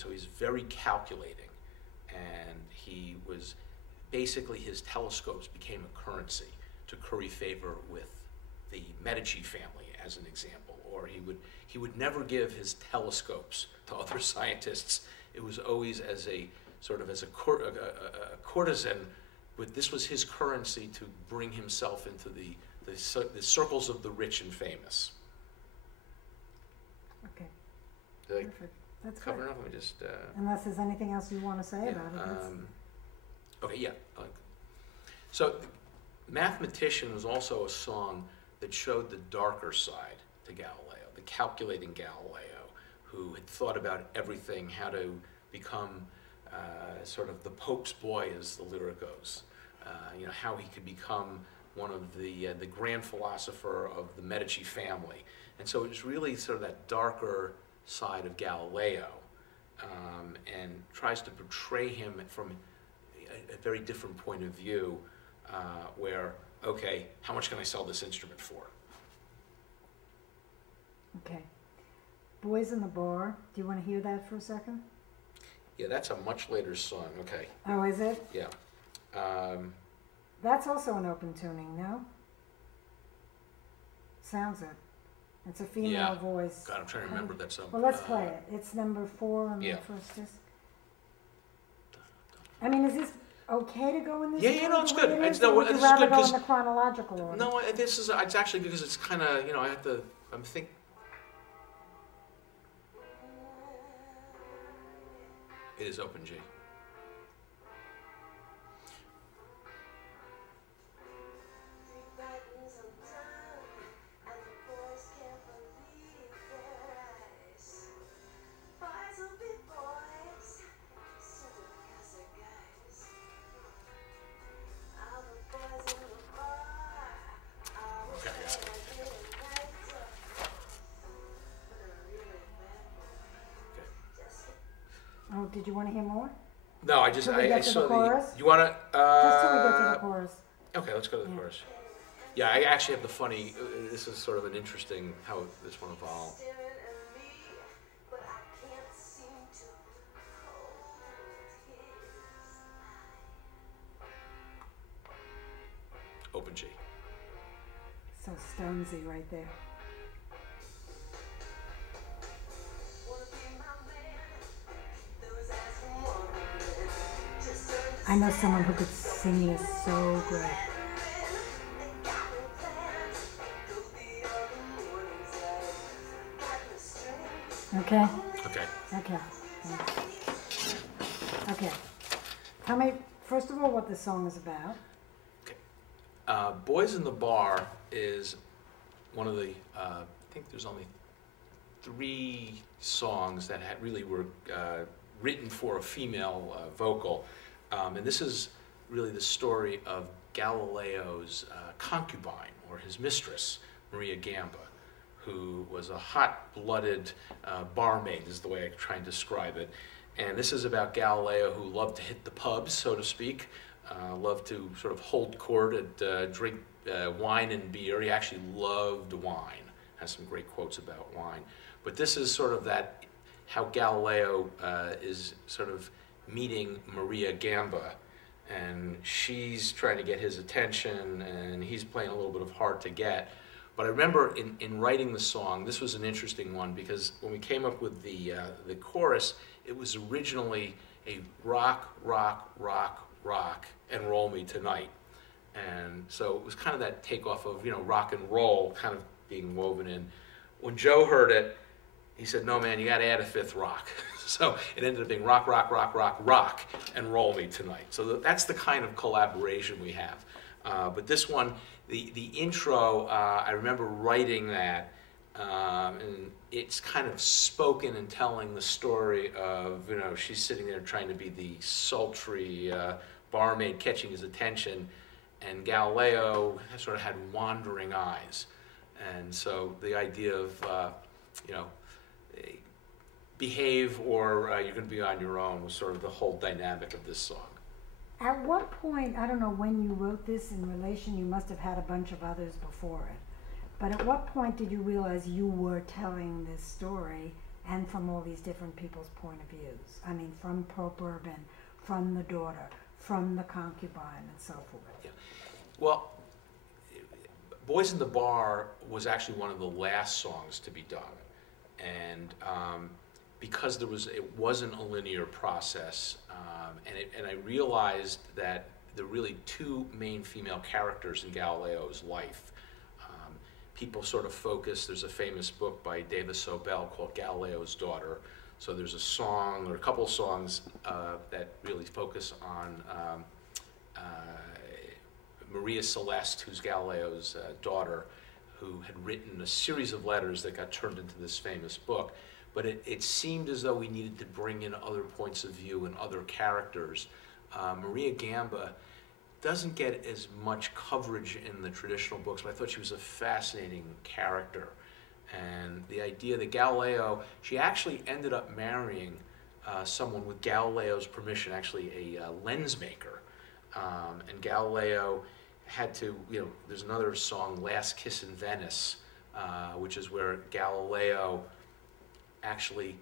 so he's very calculating, and he was basically, his telescopes became a currency to curry favor with the Medici family, as an example. Or he would never give his telescopes to other scientists. It was always as a sort of as a courtesan, but this was his currency to bring himself into the circles of the rich and famous. Okay. Perfect. That's cover good. enough? Let me just. Unless there's anything else you want to say yeah, about it. Okay, yeah. So, Mathematician was also a song that showed the darker side to Galileo, the calculating Galileo, who had thought about everything, how to become sort of the Pope's boy, as the lyric goes. You know, how he could become one of the grand philosopher of the Medici family. And so it was really sort of that darker side of Galileo, and tries to portray him from a very different point of view, where, okay, how much can I sell this instrument for? Okay. Boys in the Bar. Do you want to hear that for a second? Yeah, that's a much later song. Okay. Oh, is it? Yeah. That's also an open tuning, no? Sounds it. It's a female voice. God, I'm trying to remember that song. Well, let's play it. It's number 4 on the first disc. I mean, is this okay to go in this? Yeah, no, it's good. This is good because in the chronological order. No, this is. It's actually because it's kind of, you know, I have to. I'm thinking. It is open G. Oh, did you want to hear more? No, I just Till we get to saw the chorus? You want to? Just till we get to the chorus. Okay, let's go to the chorus. Yeah, I actually have the funny. This is sort of an interesting how this one evolved. Open G. So Stonesy right there. I know someone who could sing this so good. Okay? Okay. Okay. Okay. Tell me, first of all, what this song is about. Okay. Boys in the Bar is one of the, I think there's only 3 songs that really were written for a female vocal. And this is really the story of Galileo's concubine, or his mistress, Maria Gamba, who was a hot-blooded barmaid, is the way I try and describe it. And this is about Galileo, who loved to hit the pubs, so to speak, loved to sort of hold court and drink wine and beer. He actually loved wine, has some great quotes about wine. But this is sort of that, how Galileo is sort of meeting Maria Gamba, and she's trying to get his attention, and he's playing a little bit of hard to get. But I remember in writing the song, this was an interesting one, because when we came up with the chorus, it was originally a rock, rock, rock, rock, and roll me tonight. And so it was kind of that takeoff of, you know, rock and roll kind of being woven in. When Joe heard it, he said, no, man, you got to add a 5th rock. So it ended up being rock, rock, rock, rock, rock, and roll me tonight. So that's the kind of collaboration we have. But this one, the intro, I remember writing that, and it's kind of spoken and telling the story of, you know, she's sitting there trying to be the sultry barmaid catching his attention, and Galileo sort of had wandering eyes. And so the idea of, you know, behave or you're going to be on your own was sort of the whole dynamic of this song. At what point, I don't know when you wrote this in relation, you must have had a bunch of others before it, but at what point did you realize you were telling this story and from all these different people's point of views. I mean, from Pope Urban, from the daughter, from the concubine, and so forth. Yeah. Well, Boys in the Bar was actually one of the last songs to be done, and because it wasn't a linear process, and I realized that there are really two main female characters in Galileo's life. People sort of focus, there's a famous book by Davis Sobel called Galileo's Daughter. So there's a song, or a couple of songs that really focus on Maria Celeste, who's Galileo's daughter, who had written a series of letters that got turned into this famous book. But it seemed as though we needed to bring in other points of view and other characters. Maria Gamba doesn't get as much coverage in the traditional books, but I thought she was a fascinating character. And the idea that Galileo, she actually ended up marrying someone with Galileo's permission, actually a lens maker. And Galileo had to, there's another song, Last Kiss in Venice, which is where Galileo actually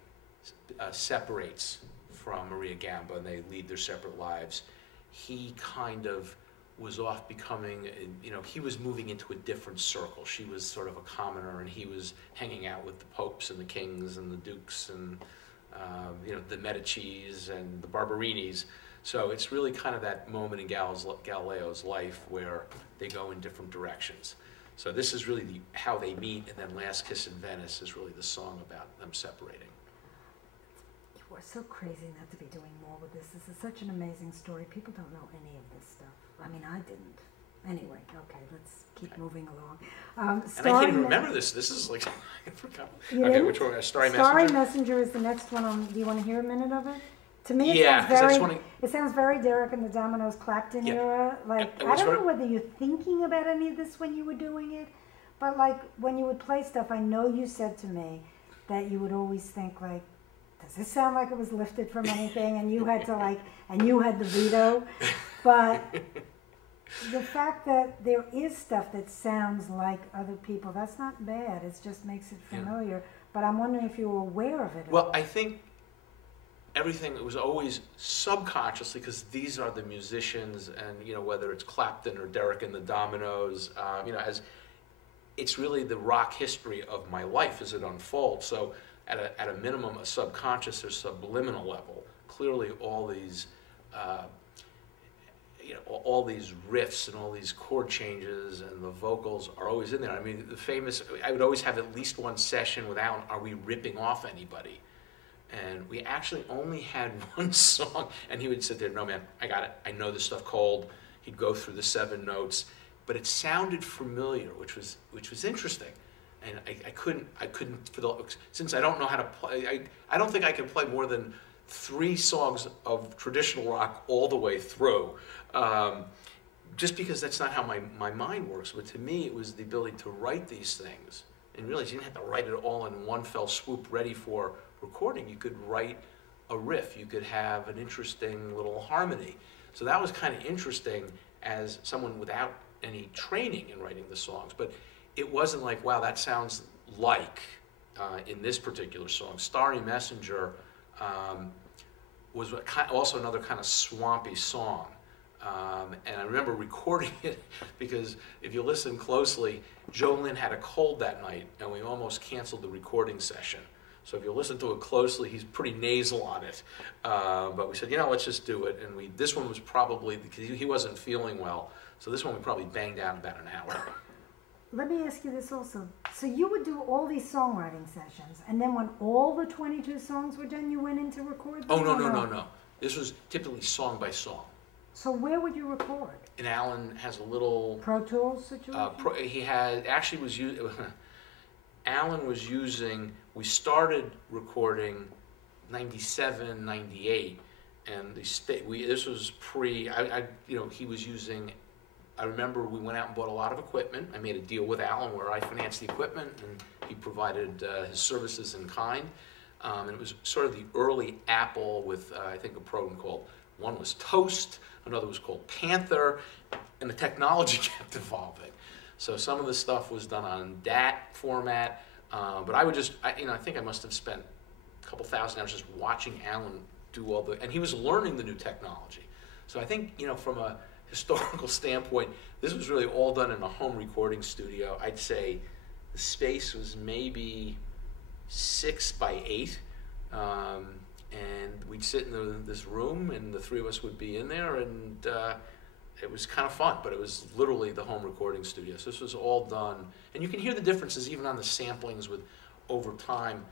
separates from Maria Gamba, and they lead their separate lives. He kind of was off becoming, he was moving into a different circle. She was sort of a commoner, and he was hanging out with the popes and the kings and the dukes and, the Medicis and the Barbarinis. So it's really kind of that moment in Galileo's life where they go in different directions. So this is really how they meet, and then Last Kiss in Venice is really the song about them separating. You are so crazy not to be doing more with this. This is such an amazing story. People don't know any of this stuff. I mean, I didn't. Anyway, okay, let's keep moving along. And I can't even remember this. This is like, I forgot. Okay, which one? Starry Messenger? Starry Messenger is the next one. Do you want to hear a minute of it? To me, it sounds very Derek and the Dominoes Clapton era. Like, I don't know whether you're thinking about any of this when you were doing it, but like when you would play stuff, I know you said to me that you would always think like, does this sound like it was lifted from anything? And you had to and you had the veto. But the fact that there is stuff that sounds like other people, that's not bad. It just makes it familiar. Yeah. But I'm wondering if you were aware of it. Well, I think everything was always subconsciously, because these are the musicians, and whether it's Clapton or Derek and the Dominoes, as it's really the rock history of my life as it unfolds. So at a minimum, a subconscious or subliminal level, clearly all these all these riffs and all these chord changes and the vocals are always in there. I mean, I would always have at least one session without, are we ripping off anybody? And we actually only had one song, and he would sit there, no man, I got it, I know this stuff cold. He'd go through the 7 notes, but it sounded familiar, which was interesting. And I couldn't since I don't know how to play, I don't think I can play more than 3 songs of traditional rock all the way through, just because that's not how my mind works. But to me, it was the ability to write these things and realize you didn't have to write it all in one fell swoop ready for recording. You could write a riff, you could have an interesting little harmony. So that was kind of interesting as someone without any training in writing the songs. But it wasn't like, wow, that sounds like in this particular song. Starry Messenger was also another kind of swampy song. And I remember recording it because if you listen closely, Joe Lynn had a cold that night and we almost canceled the recording session. So if you listen to it closely, he's pretty nasal on it. But we said, let's just do it. And this one was probably, because he wasn't feeling well, so this one we probably banged out about an hour. Let me ask you this also. So you would do all these songwriting sessions, and then when all the 22 songs were done, you went in to record them? Oh, no. This was typically song by song. So where would you record? And Alan has a little... Pro Tools situation? Alan was using, we started recording 97, 98, and this was he was using, I remember we went out and bought a lot of equipment. I made a deal with Alan where I financed the equipment and he provided his services in kind. And it was sort of the early Apple with, I think, a program called, one was Toast, another was called Panther, and the technology kept evolving. So some of the stuff was done on DAT format, but I would I think I must have spent couple thousand hours just watching Alan do all and he was learning the new technology. So I think, from a historical standpoint, this was really all done in a home recording studio. I'd say the space was maybe 6 by 8, and we'd sit in this room, and the three of us would be in there, and it was kind of fun, but it was literally the home recording studio. So this was all done, and you can hear the differences even on the samplings with, over time,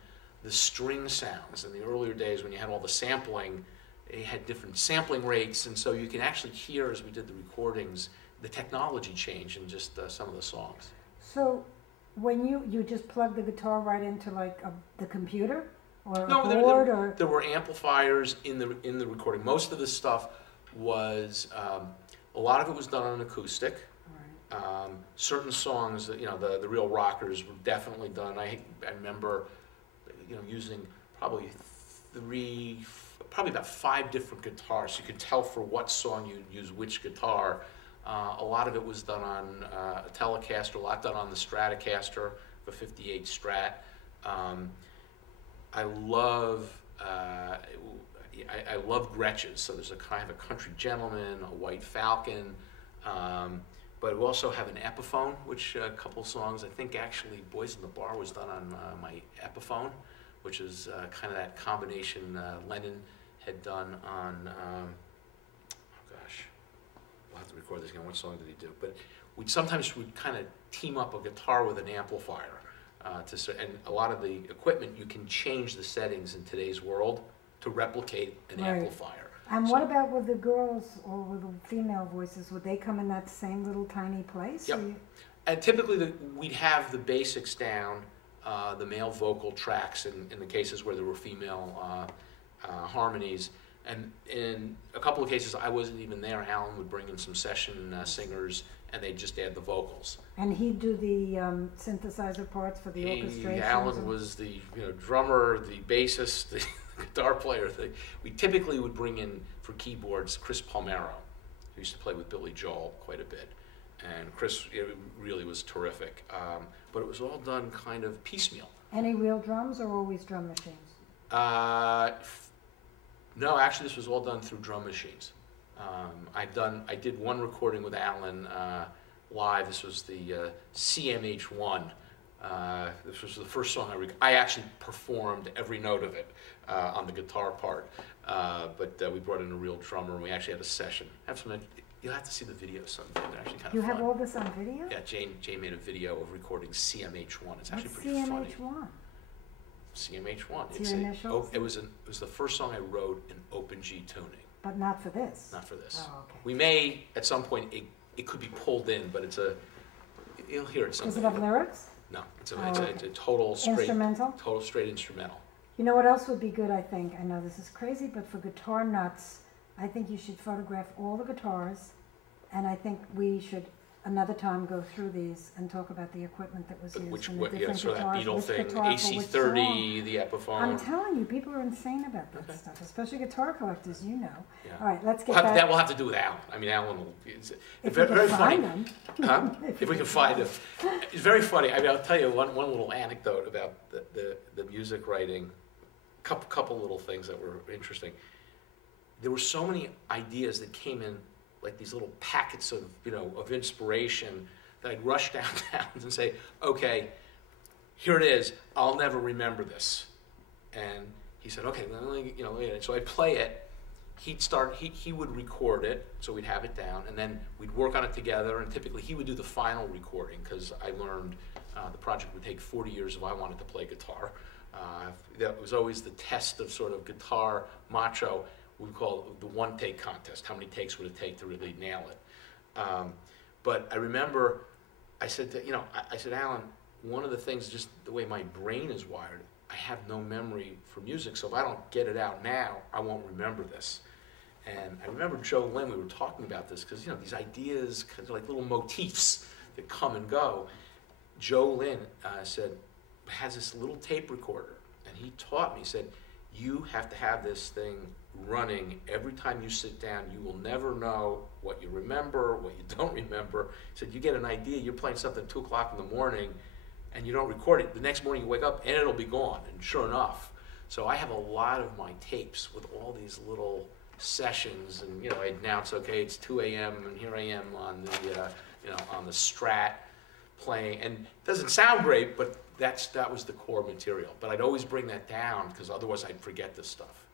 the string sounds. In the earlier days when you had all the sampling, it had different sampling rates, and so you can actually hear, as we did the recordings, the technology change in just some of the songs. So when you just plug the guitar right into like the computer or no, a board, there were amplifiers in the recording. Most of the stuff was a lot of it was done on acoustic. Right. Certain songs, the real rockers were definitely done. I remember, using probably about 5 different guitars. You could tell for what song you'd use which guitar. A lot of it was done on a Telecaster, a lot done on the Stratocaster, the 58 Strat. I love Gretches. So there's a kind of a Country Gentleman, a White Falcon, but we also have an Epiphone, which a couple songs, I think actually Boys in the Bar was done on my Epiphone, which is kind of that combination Lennon had done on, we'll have to record this again, what song did he do? But sometimes we'd kind of team up a guitar with an amplifier, and a lot of the equipment, you can change the settings in today's world to replicate an amplifier. And what about with the girls or with the female voices? Would they come in that same little tiny place? Yep. And typically we'd have the basics down, the male vocal tracks in the cases where there were female harmonies. And in a couple of cases, I wasn't even there. Alan would bring in some session singers, and they'd just add the vocals. And he'd do the synthesizer parts for the orchestration? Alan was the drummer, the bassist, the guitar player. We typically would bring in, for keyboards, Chris Palmero, who used to play with Billy Joel quite a bit. And Chris really was terrific. But it was all done kind of piecemeal. Any real drums or always drum machines? No, actually, this was all done through drum machines. I did one recording with Alan live. This was the CMH1. This was the first song I actually performed every note of it on the guitar part. But we brought in a real drummer, and we actually had a session. You'll have to see the video someday. They're actually kind of fun. You have all this on video? Yeah, Jane made a video of recording CMH1. It's actually What's pretty funny. CMH1? CMH1. It's your initials? It was the first song I wrote in open G tuning. But not for this? Not for this. Oh, okay. We may, at some point, it could be pulled in, but you'll hear it someday. Does it have lyrics? No, it's a total straight... Instrumental? Total straight instrumental. You know what else would be good, I think? I know this is crazy, but for guitar nuts, I think you should photograph all the guitars, and I think we should another time go through these and talk about the equipment that was used. Which, and the yeah, so that Beatle thing, AC30, the Epiphone. I'm telling you, people are insane about that stuff, especially guitar collectors, you know. Yeah. All right, let's get back. That we'll have to do with Alan. I mean, Alan will... If we can find them. Huh? If we can find them. It's very funny. I mean, I'll tell you one little anecdote about the music writing. Couple little things that were interesting. There were so many ideas that came in, like these little packets of inspiration, that I'd rush downtown and say, okay, here it is. I'll never remember this. And he said, okay, so I'd play it. He would record it, so we'd have it down, and then we'd work on it together, and typically he would do the final recording, because I learned the project would take 40 years if I wanted to play guitar. That was always the test of sort of guitar macho. We call it the one-take contest. How many takes would it take to really nail it? But I remember I said, Alan, one of the things, just the way my brain is wired, I have no memory for music, so if I don't get it out now, I won't remember this. And I remember Joe Lynn, we were talking about this, because these ideas, kind of like little motifs that come and go. Joe Lynn has this little tape recorder, and he taught me, he said, you have to have this thing running every time you sit down. You will never know what you remember, what you don't remember. He said, you get an idea, you're playing something at 2 o'clock in the morning, and you don't record it. The next morning you wake up, and it'll be gone, and sure enough. So I have a lot of my tapes with all these little sessions, and you know, I announce, okay, it's 2 a.m. and here I am on the you know, on the Strat playing, and it doesn't sound great, but that was the core material. But I'd always bring that down because otherwise I'd forget this stuff.